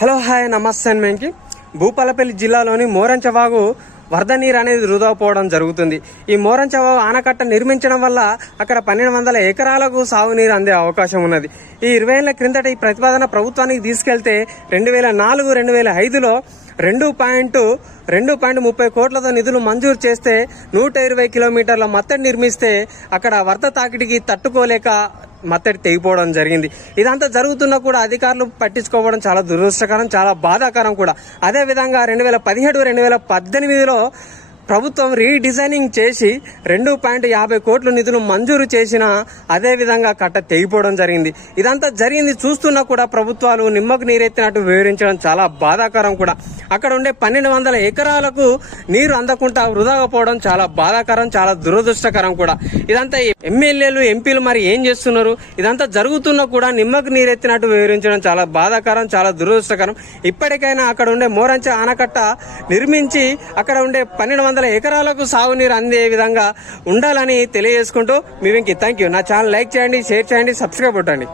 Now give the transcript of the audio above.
Hello hi నమస్తే అండి. భూపాలపల్లి జిల్లాలోని మోరంచవాగు వరద నీరు అనేది వృధా పోవడం జరుగుతుంది. ఈ మోరంచవాగు ఆనకట్ట నిర్మించడం వల్ల అక్కడ 1200 ఎకరాలకు సాగునీరు అందే అవకాశం ఉన్నది. ఈ 20 ఏళ్ల క్రిందట ఈ ప్రతిపాదన ప్రభుత్వానికి తీసుకెళ్తే 2004-2005లో 2.30 కోట్లతో నిధులు మంజూరు చేస్తే 120 కిలోమీటర్ల మత్తడి నిర్మిస్తే అక్కడ వరద తాకిడికి తట్టుకోలేక మత్తడి తెగిపోవడం జరిగింది. ఇదంతా జరుగుతున్నా కూడా అధికారులు పట్టించుకోవడం చాలా దురదృష్టకరం, చాలా బాధాకరం కూడా. అదేవిధంగా 2017-2018లో ప్రభుత్వం రీడిజైనింగ్ చేసి 2.50 కోట్ల నిధులు మంజూరు చేసిన అదేవిధంగా కట్ట తెగిపోవడం జరిగింది. ఇదంతా జరిగింది చూస్తున్నా కూడా ప్రభుత్వాలు నిమ్మకు నీరెత్తినట్టు వివరించడం చాలా బాధాకరం కూడా. అక్కడ ఉండే 1200 ఎకరాలకు నీరు అందకుండా వృధాగా పోవడం చాలా బాధాకరం, చాలా దురదృష్టకరం కూడా. ఇదంతా ఎమ్మెల్యేలు ఎంపీలు మరి ఏం చేస్తున్నారు? ఇదంతా జరుగుతున్నా కూడా నిమ్మకు నీరెత్తినట్టు వివరించడం చాలా బాధాకరం, చాలా దురదృష్టకరం. ఇప్పటికైనా అక్కడ ఉండే మోరంచ ఆనకట్ట నిర్మించి అక్కడ ఉండే 1200 ఎకరాలకు సాగునీరు అందే విధంగా ఉండాలని తెలియజేసుకుంటూ మీ వెంకి థ్యాంక్ యూ. నా ఛానల్ లైక్ చేయండి, షేర్ చేయండి, సబ్స్క్రైబ్ కొట్టండి.